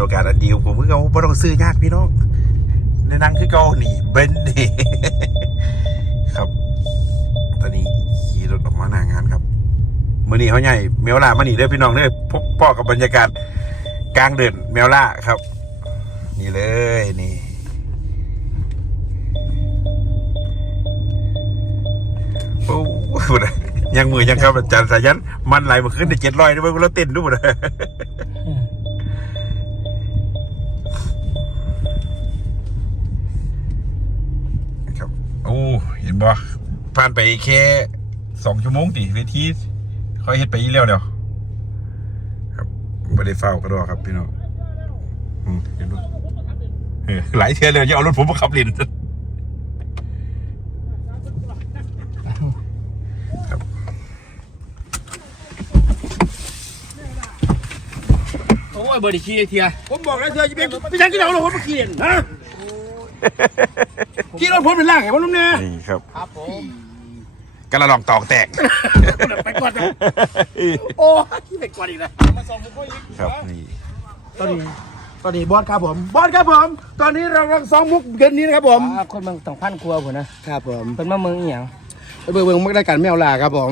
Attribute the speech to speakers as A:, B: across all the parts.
A: อกาสอันดีของผมคือเขาไม่ต้องซื้อยากพี่น้องในนั่งคือเขาหนีเบนนี่ครับตอนนี้ขี่รถออกมาหน้างานครับมื่อนี้เขาใหญ่เมลล่ามาหนีเด้อพี่น้องเด้อพบพ่อกับบรรยากาศกลางเดินเมลล่าครับนี่เลยนี่โอ้โหยังมือยังครับอาจารย์สายันมันไหลมาขึ้นใน700ด้วยเราเต้นด้วยนะครับโอ้เห็นบ่ผ่านไปแค่2 ชั่วโมงดิเวทีค่อยเฮ็ดไปอีกแล้วเดี๋ยวครับไม่ได้เฝ้ากระโดดครับพี่น้องเห็นบ่หลายเทื่อเลยจะเอารถผมมาขับลิน
B: โอ้ยบริขี้เทีย
C: ผมบอกแล้วเธอจะเป็นพี่ช้างที่เราผมมาขี่ฮะขี่รถผมเป็นล่างไงผมรู้เนี่ย
A: นี่ครับ
B: ครับผม
A: กระลองตอกแตก
C: ไปก่อนนะโอ้ยไปก่อนอีกแล้วมาส่งผมก็อีก
A: ครับนี่
C: ตอนนี้บอสครับผมบอสครับผมตอนนี้เรากำลังซ้อมมุกเดือนนี้นะครับผม
B: คนเมืองต้องพันครัวผมนะครับ
C: ผม
B: เป็นมาเมืองอีหยัง
C: เบิ่งไม่ได้การแมวล่าครับผม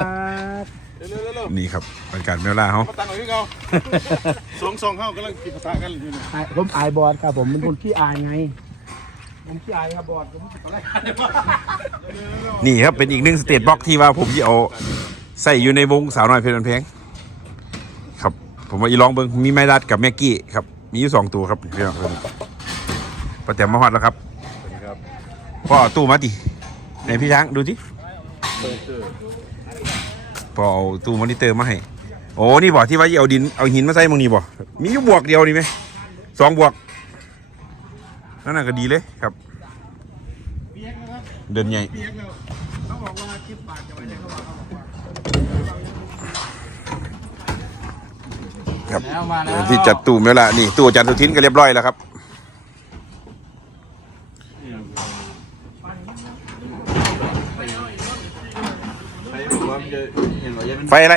A: นี่ครับบรรยากาศเมลล่าเขา
C: มาตั้งไว้ที่เขาสองเข้ากำลังกินปะทะกันอยู่ผมอายบอสครับผมเป็นคนขี้อายไงผมขี้อายครับบอสผมอะไรกัน
A: นี่ครับเป็นอีกหนึ่งสเตทบ็อกที่ว่าผมจะเอาใส่อยู่ในวงสาวน้อยเพลินเพลงครับผมว่าอีลองเบิ้งมีไม้ดัดกับแม็กกี้ครับมีอยู่2 ตัวครับพี่น้องประแจมมาฮอดแล้วครับพ่อเอาตู้มาดิไหนพี่ช้างดูสิพอเอาตู้มอนิเตอร์มาให้โอ้นี่บอกที่ว่าเอาดินเอาหินมาใส่มึงนี่บอกมีอยู่บวกเดียวนี่ไหม2 บวกนั่นน่ะก็ดีเลยครับเดินใหญ่ครับที่จัดตู้เมล่านี่ตู้อาจารย์สุทินก็เรียบร้อยแล้วครับไฟอะไร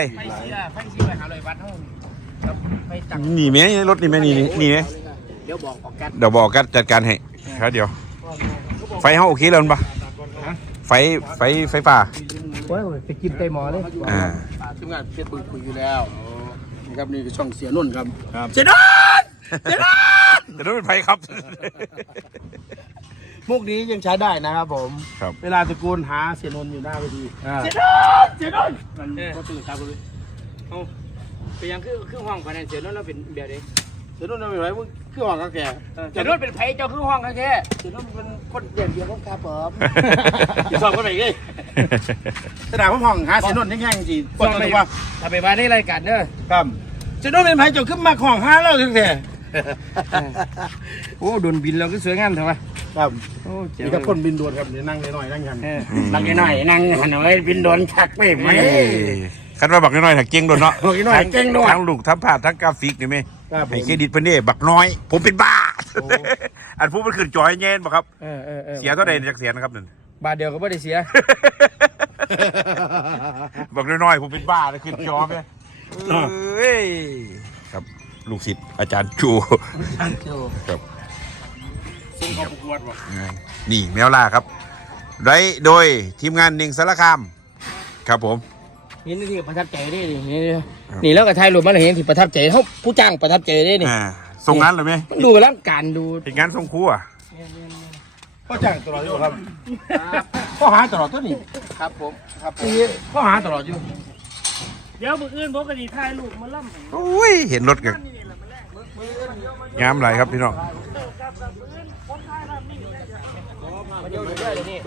A: นี่ไหมรถนี่ไหมนี่ไหม
B: เดี๋ยวบอกออกกัน
A: เดี๋ยวบอกกันจัดการให้ครับเดี๋ยวไฟเขาโอเคแล้วปะไฟฟ้า
B: โอ้ยไปกินไก่หมอเลย
C: ทีมงานเฟซบุ๊กคุยอยู่แล้วนี่ครับนี่คือช่องเสียนุ่นครับ
A: เจนอนเจนอนเป็นไฟครับ
C: มุกนี้ยังใช้ได้นะครับผม
A: ครับ
C: เวลาตะโกนหาเสียนนท์อยู่หน้าเวทีเสียนนท์มันก็ตื่นตาเลย
B: เอาไปยังคือห้องภายในเสียนุ่นเราเป็นแบบนี้
C: เสียนนท์เอาไปไว้มึงเครื่องหวังกับแก
B: เสียนุ่นเป็นไผเจ้าคือห้องกันแค่
C: เสียนนท์เป็นคนเด่นเดียวของครับผมอย่าสอบกันไปเลยสนามห้องหาเสียนนท์แห้งๆจริงๆคนตัวว่า
B: ถ้าไปมาในรายการเด้อ
C: ครับเสียนนท์เป็นไผเจ้าขึ้นมาของหาเราถึงแต่
B: โอ้โดนบินเราก็สวยงามเถอะวะ
C: ครับ
B: โอ้เจ๋ง
C: นี่ก็คนบินด่วนครับเดี๋ยวนั่งน้อยๆนั่งกัน
B: นั่งหน่อยนั่งหันเอาไว้บินโดนชักไปไหม
A: คันว่าบักน้อยๆถ้าเก่งโดนเนาะ
C: บักน้อยเก่งด้วย
A: ทั้งลูกทั้งภาพทั้งกราฟิกนี่ไหม
C: ครับผม
A: ให้เครดิตเพิ่นเด้บักน้อย ผมเป็นบ้าอันพูดมันขึ้นจอยเย็นบ่ครับเสียเท่าใดจากเสียนะครับนั่น
B: บาทเดียวก็ไม่ได้เสีย
A: บักน้อยๆผมเป็นบ้าแล้วขึ้นจอไหมเอ้ยครับลูกศิษย์อาจารย์จูครับ
C: ซึ่งเขาประกวดว่ะ
A: นี่แมวล่าครับไรโดยทีมงานหนึ่งสารคามครับผม
B: นี่ที่ประทับใจได้นี่แล้วก็ถ่ายรูปมาเลยเห็นที่ประทับใจเขาผู้จ้างประทับใจได้นี่
A: ส่งงานเลยไหม
B: ดูร่างการดู
A: เป็นงานส่งครูอ่ะ
C: พ่อจ้างตลอดอยู่ครับพ่อหาตลอดตัวนี้
B: ครับผมครับ
C: พ่อหาตลอดอยู่
B: เดี๋ยวมืออื่นผมก็ดีถ่ายรูปมาล่ำ
A: โอ้ยเห็นรถกันงามหลายครับพี่น้อง
B: เดี๋ยว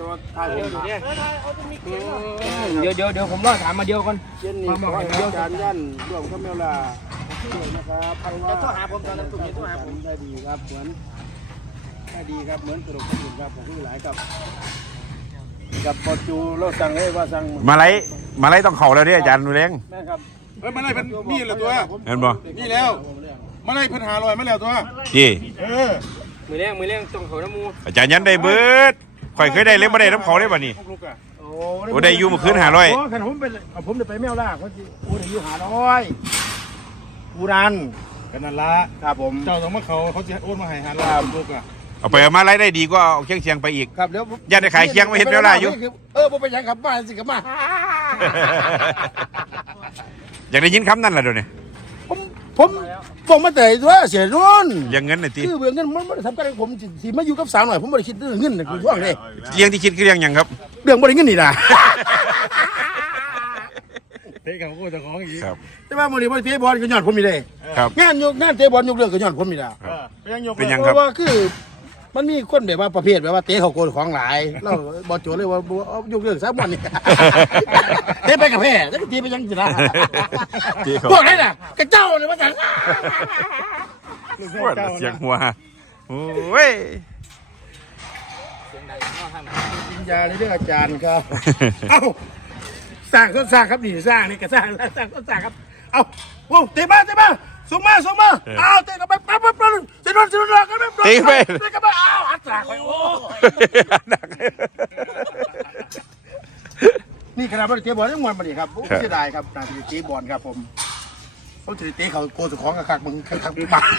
B: ผมรอถามมาเดียวก่อน
C: เช่นนี้ขอให้อาจารย์ยันร่วมกับแมวลาด้วยนะครับ
B: จะโทรหาผมตอนนั้นตุ่มจะโทรหาผม
C: ได้ดีครับเหมือนได้ดีครับเหมือนตลกคนอื่นครับผมที่หลายกับปอจูเราสั่งให้ว่าสั่ง
A: มาไล่ต้องเข่าแล้วเนี่ยอาจารย์ดูแรง
C: แม่ครับ
D: เฮ้ยมาไล่เพิ่นมีแล้วตัว
A: เห็นบ่
D: มีแล้วมาไล่เพิ่นหาลอยมาแล้วตัว
A: จี
B: มือเลี้ยงตรงเขาน้ำมู
A: อาจารย์ยันได้เบิดข่อยเคยได้เล่นมาได้น้ำเขาได้บ่นี่
D: ลูกอ่ะ
C: โอ้
A: โอ้ได้อยู่เมื่อคืน500
C: ขนาดผมจะไปแมวล่าเขาจะโอ้ได้อยู่500กูรัน
D: กันนั่นละ
C: ครับผม
D: เจ้าต้องมาเขาจะโอนมาให้หาล้านลูกอ่ะ
A: เอาไปเอามาไล่ได้ดีก็เอาเคียงไปอีก
C: ครับเดี๋ยว
A: อย่าได้ขายเคียงไม่เห็นแล้วล่ะอยู่
C: ผมไปยังขับมาสิขับมา
A: อยากได้ยินคำนั้นแหละเดี๋ยวนี้
C: ผมบอกมาแต่ตัวเสียนุ่น
A: เลี้ยงเงินหน่อยที
C: คือเบื่อเงินมันไม่ได้ทำกันผมสิมาอยู่กับสาวหน่อยผมไม่ได้คิดเรื่องเงินนะคือช่วงนี้
A: เลี้ยงที่คิดคือเลี้ยงหยังครับ
C: เรื่องบริเงินนี่นะ
D: เตะกับกูจะของอีก
A: ครับ
C: แต่ว่ามันนี่มันเตะบอลก็ย้อนผมมีเลย
A: ครับ
C: งานเตะบอลยกเลิกก็ย้อนผมมีแล้ว
D: เป็นยังยก
A: เป็นยัง
C: เพ
A: ครับ
C: ราะว่าคือมันมีคนแบบว่าประเภทแบบว่าเตะเขาโกนของหลายเราบอลโจเลยว่าเอายกเลิกซะบอลนี่ เตะไปกับแพ้แล้วเตะไปยังสินะ พวกนั้นน่ะกระเจ้าเลยว่าจัง
A: เสียงหัวโอ้ย
C: กินยาในเรื่องอาจารย์ครับ เอ้าสร้างก็สร้างครับนี่สร้างนี่ก็สร้างสร้างก็สร้างครับ เอาโอ้เตะมาส่งมาเอาเตะกันไปปั๊บจะโดนหลอกกันไปเตะกันไปอ้าวอัดสากไปโอ้นี่ขนาดว่าเตะบอลยังมวนมาดิครับเสียดายครับนาทีเตะบอลครับผมเขาถือเตะเขาโกสุของกระคักมึงคักมึงปัก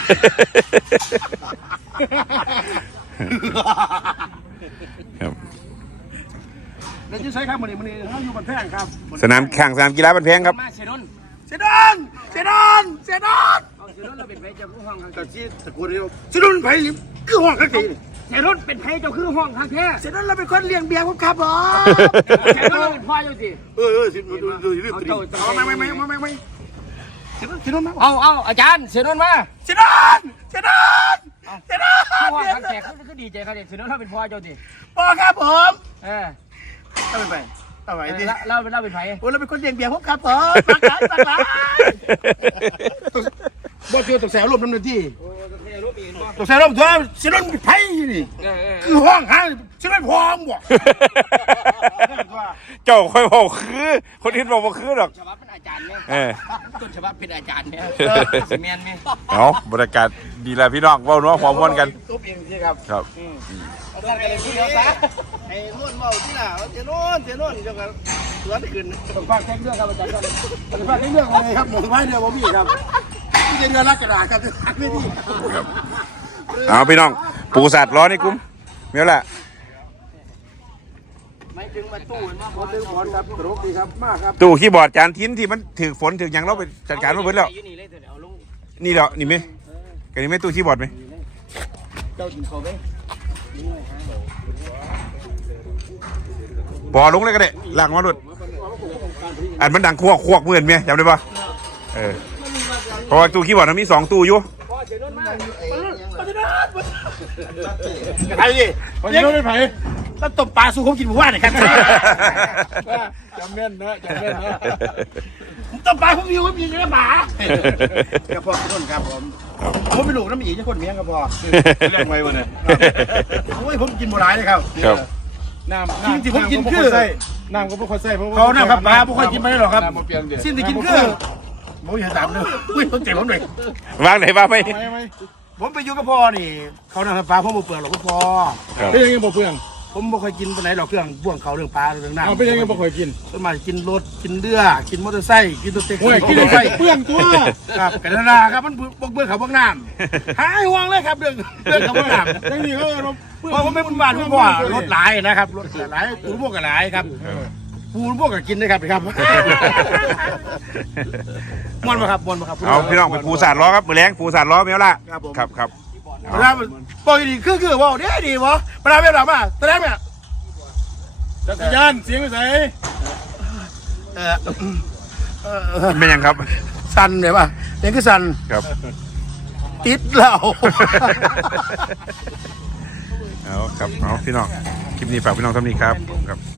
A: ครับ
C: แล้วจะใช้ครับมันนี่เขาอยู่บนแพงครับ
A: สนามแข่งสนามกีฬาบันแพงครับ
B: มาเซนน
C: เสดอน
B: เอาเซนนเราเป็นไผเจ้าคือห้องครับ
C: แต่ที่ตะโกนเดียวเสดอนไผ่คือห้องกันที
B: เซนนเป็นไผเจ้าคือห้องครับแท้
C: เสดอนเราเป็นคนเลี้ยงเบียร์ผมครับผม
B: เซนนเราเป็นพ่ออยู่สิ
C: สิดูเรื่องตีไม่เสดอนมา
B: เอาอาจารย์เซนนมา
C: เสดอน
B: คือห้องครับแขกคือดีใจครับเซนนเราเป็นพ่อเจ้าสิ
C: พ่อครับผม
B: เราเป็นไผ
C: โอ้เราเป็นคนเลี้ยงเบียร์ผมครับผมตักหลายบ่เจอตกแสลมน้ำหนึ่งที่ตกแสลมเถอะเสดอนไผ่นี่คือห้องฮะเสดอนพร้อมบ่
A: เจ้าค่อยบอกคือคนอื่นบอกว่าคือหรอก
B: ฉบับเป็นอาจารย์เนี่ย
A: เ
B: ต้นฉบับเป็นอาจารย์เนี่ยแมนไหม
A: เอาบรรยากาศดีแล้วพี่น้องเว้านัวพร้อมกันกัน
C: ตุ๊บเองสิครับ
A: ครับ
C: เอาการกันเลยพูดเดียวซะไอ้นวลเมาที่น่ะเจ้านวลเจ้ากันสวนขึ้นต้องฟังแค่เรื่องครับอาจารย์ต้องฟังแค่เรื่องเลยครับหมดไว้เดียวบ่มีครับที่เดือนละกระดาษครับไม่ดี
A: เอาพี่น้องปูสัตว์ร้อนในกลุ่มเมียวแหละ
B: ไม่ถึงมาตู้เนาะ
C: ขอดึงบอลครับตลกดีครับมากครับ
A: ตู้คีย์บอร์ดจานทิ้นที่มันถือฝนถือหยังเราไปจัดการมาเพิ่นแล้ว
B: อยู่นี่เลยเดี๋ยวเอาลง
A: นี่เหรอนี่ไหมกันนี่ไหมตู้คีย์บอร์ดไหม
B: เจ้ากินเขาไหม
A: ปอลงเลยก็ได้ล่างมาดุดอันมันดังควกเหมือนเมียจำได้ปะเพราะว่าตู้คีย์บอร์ดมันมี2ตู้อยู่
C: ไอ้ดิ
D: มันยังไม่ไผ่
C: แล้วตบปลาสู้ผมกินหมูว่านครับ
D: จำแม่นนะจำแม่นนะ
C: ผมตบปลาผมอยู่ผมยิงกับหมากับพ่อพี่ต้นครับผมไปลูกน้ำอีกจะคนเมียงกับพ่อ
D: เรื่องไว้วันนี้
C: โอ้ยผมกินหมูร้ายเลยครับ
A: ครับ
D: น้ำก็ไม่ค่อยใส่เพราะ
C: เขาน้ำครับปลาไม่ค่อยกินไปได้หรอกครับ
D: น้ำมันเปลี่ยนเดี๋ยว
C: สิ้นที่กินคือผมอย่าถามเลยอุ้ยต้องเจ็บผมหน่อยว
A: างไหนวางไป
D: ไม่
C: ผมไปอยู่กับพ่อนี่เขาน้ำปลาผมบ่เปลือกหรอกพ่อ
D: เป็นยังไงบ่เพื่อน
C: ผมบ่ค่อยกินไปไหนหรอกเครื่องบ่วงเขาเรื่องปลาเรื่องน้ำ
D: เอาเป็นยังไงบ่ค่อยกิน
C: ส่วนมากกินรถกินเรือกินมอเตอร์ไซค์กินรถเต็ก
D: โอ้ยกิน
C: รถ
D: ไฟ
C: ไฟ
D: เปื้อนตัว
C: ครับกันนาครับมันเบื่อเขาเบื่อน้ำหายห่วงเลยครับเรื่องเขาเบื่อน้ำ
D: ยังนี่เขาเรา
C: เพราะผมไม่บุญบาทผมว่ารถหลายนะครับรถหลายปูพวกกับหลายครับปูพวกกับกินนะครับครับมวนมาครับ
A: เอาพี่น้องไปปูสัตว์ล้อครับมือแรงปูสัตว์ล้อเมียวละครับ
C: เวลาปกติคือว่าดีวะเวลาแบบมาแสดงเนี่ย
D: จักรยานเสียงไปใส่
A: เป็นยังครับ
C: สันเลยป่ะยังคือสัน
A: ครับ
C: ติดเรา
A: เอาครับเอาพี่น้องคลิปนี้ฝากพี่น้องเท่านี้ครับ